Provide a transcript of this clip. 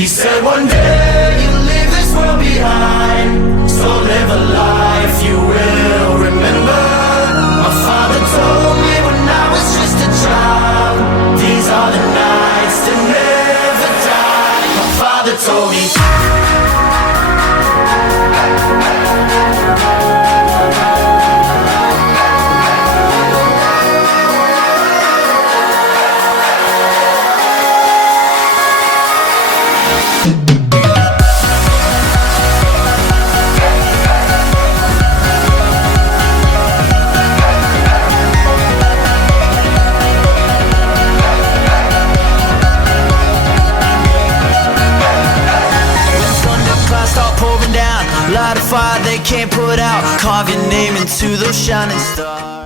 He said one day you'll leave this world behind, so live a life you will remember. My father told me when I was just a child, these are the nights that never die. My father told me. Light a fire they can't put out. Carve your name into those shining stars.